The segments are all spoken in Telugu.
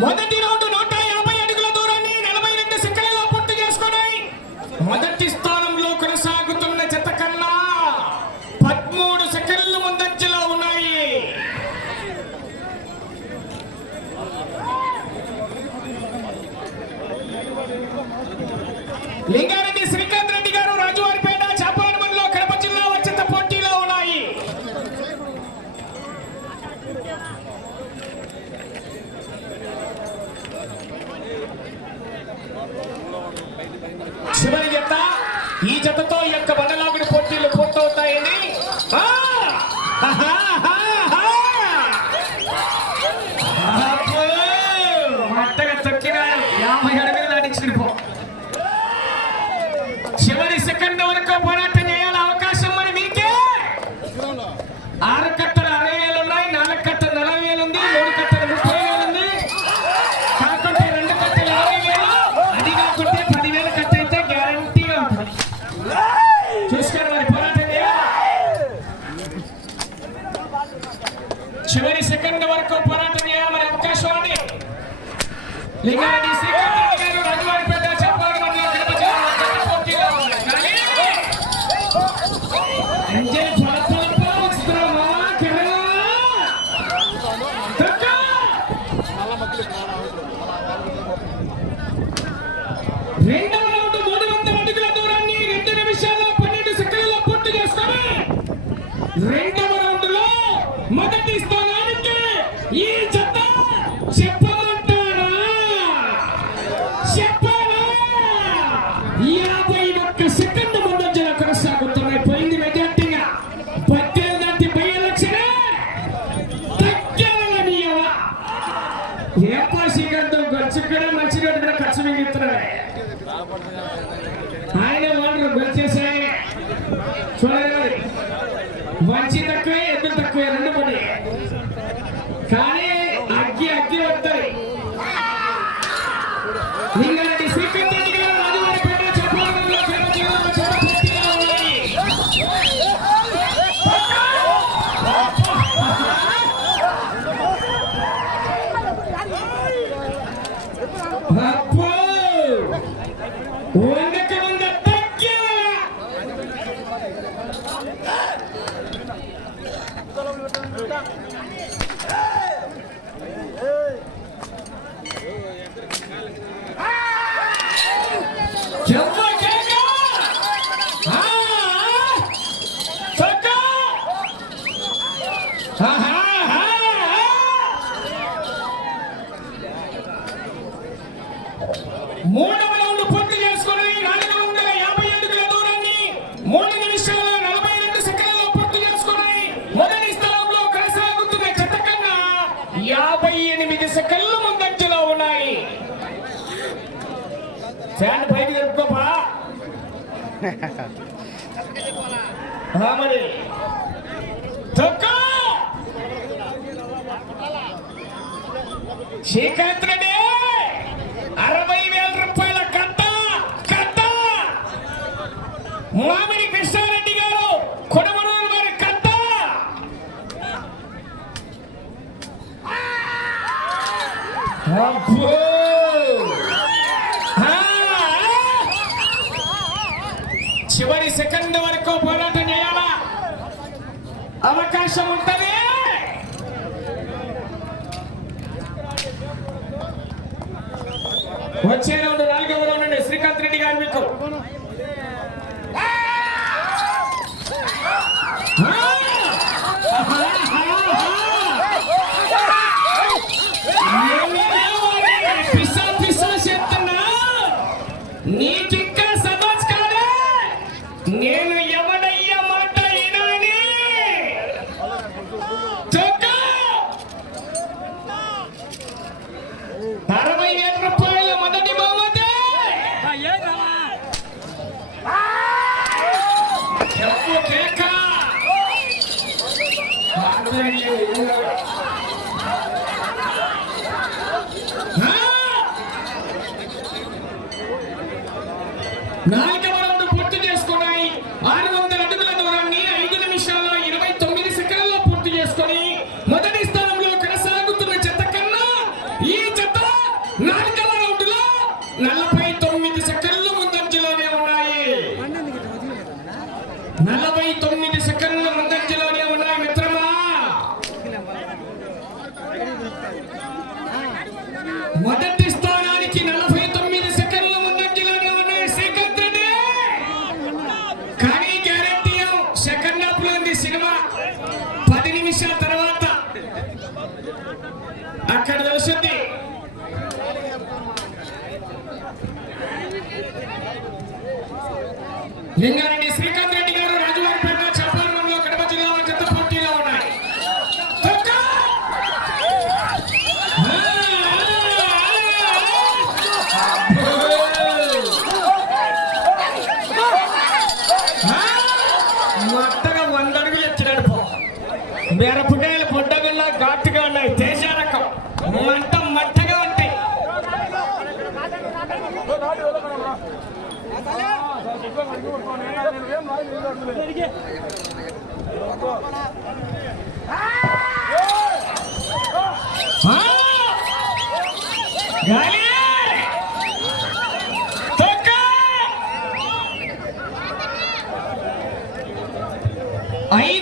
Mother did out to Connie. మామిడి కృష్ణారెడ్డి గారు కొడమనూరు గారి కర్త. చివరి సెకండ్ వరకు పోరాటం చేయాలా? అవకాశం ఉంటుంది. వచ్చే రెండు నాలుగవ రౌండ్ നിങ്ങൾ Ahí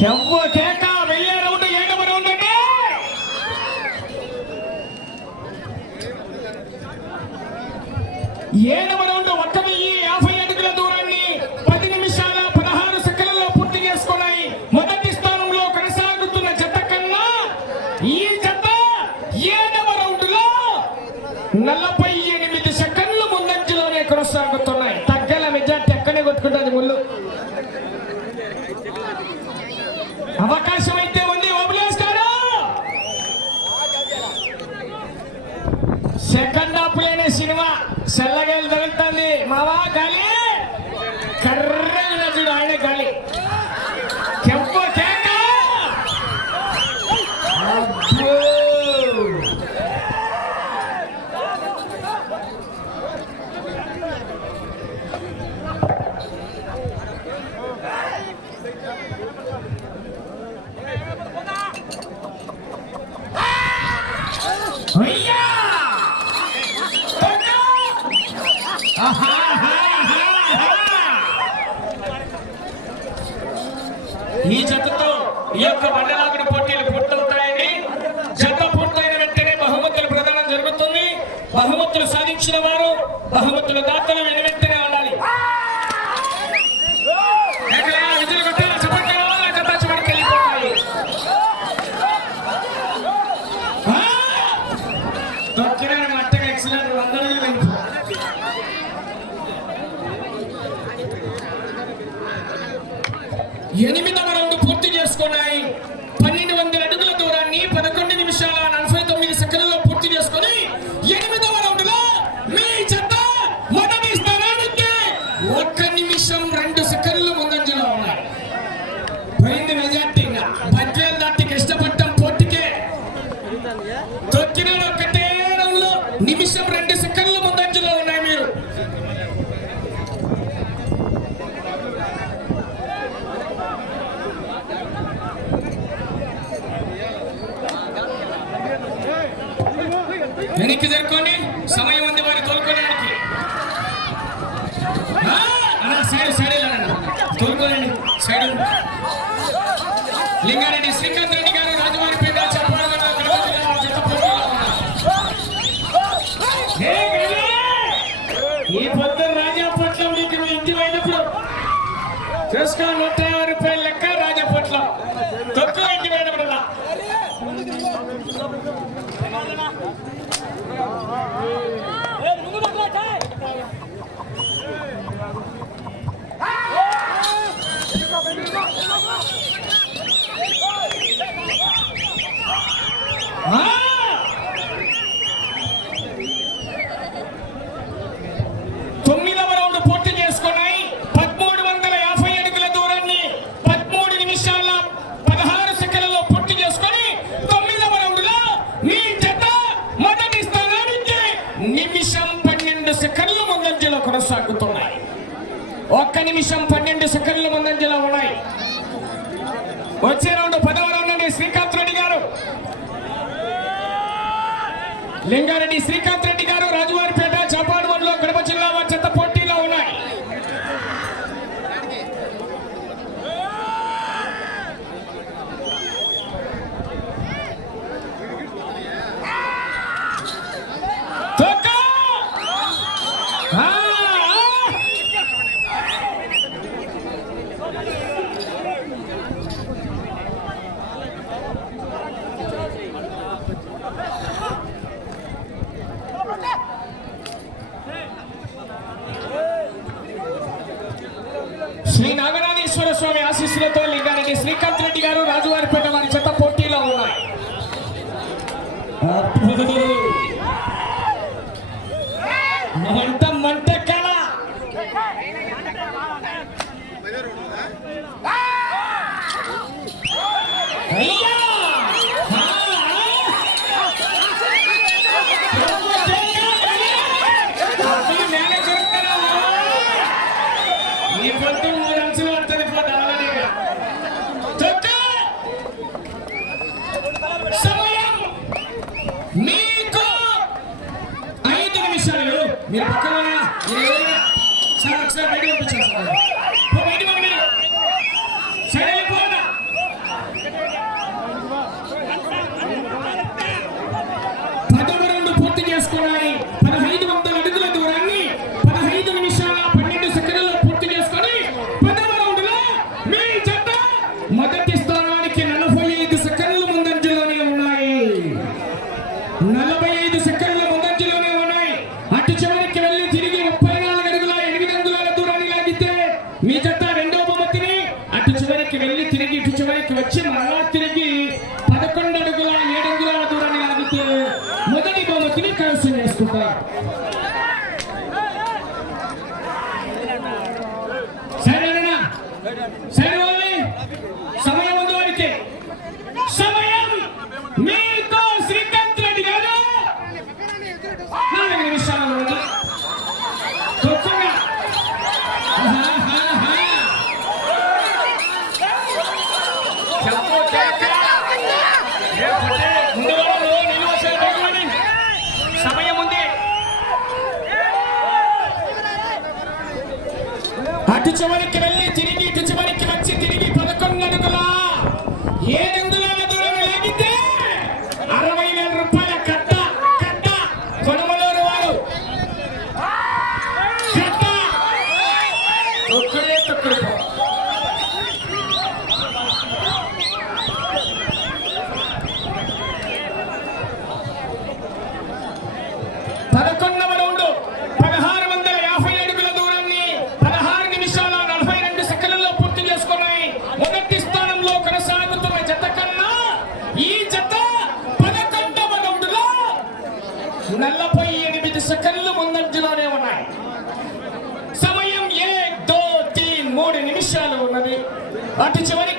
చెవు చేక వెళ్ళే రౌండ్ ఏడవ రౌండ్ అండి ఏడవ Thank you. వచ్చే రౌండ్ పదవ రౌండ్ నుండి శ్రీకాంత్ రెడ్డి గారు. Lingareddy Srikanth sua ameaça estreta. మీకు ఐదు నిమిషాలు. మీరు పక్కన సార్ ఒకసారి బయట పంపించాలి సార్ వెళ్ళి తిరిగి ఇటు చివరికి వచ్చి మరలా తిరిగి పదకొండు అడుగుల అటు చివరికి వెళ్ళి తిరిగి నలభై ఎనిమిది సెకండ్లు ముందంజలోనే ఉన్నాయి. సమయం ఏ దో తీన్ మూడు నిమిషాలు ఉన్నది. అటు చివరి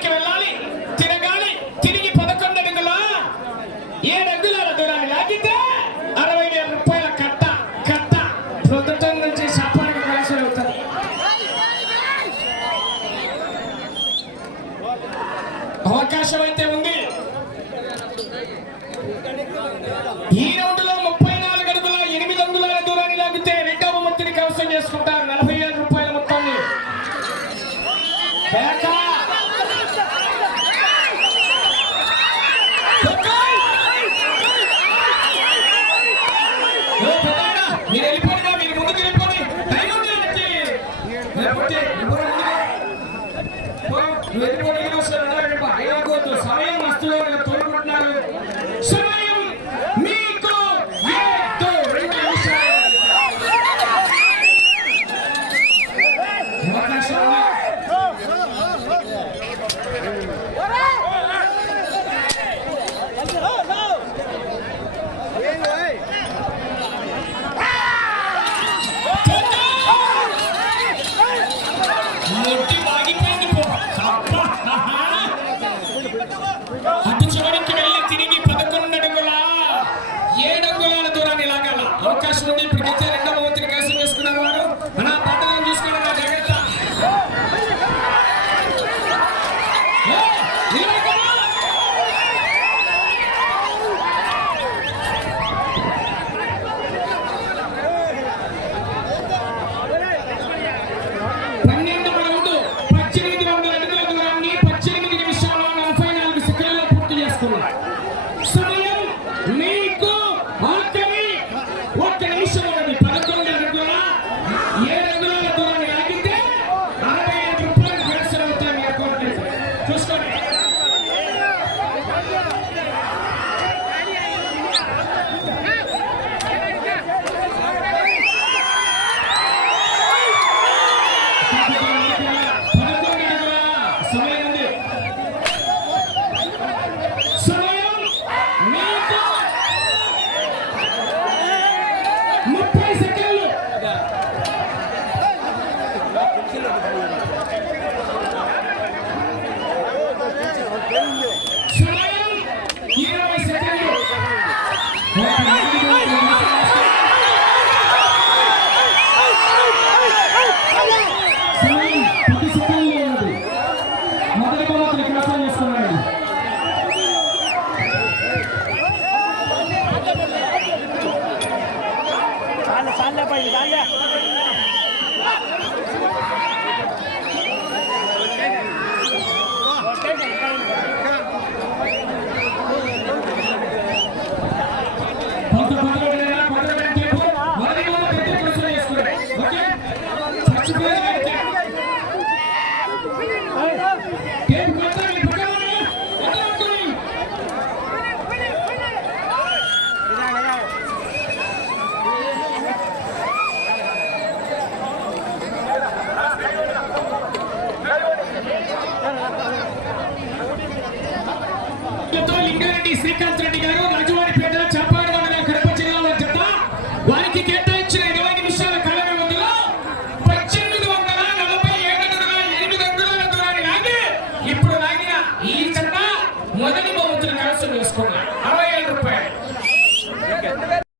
亲爱的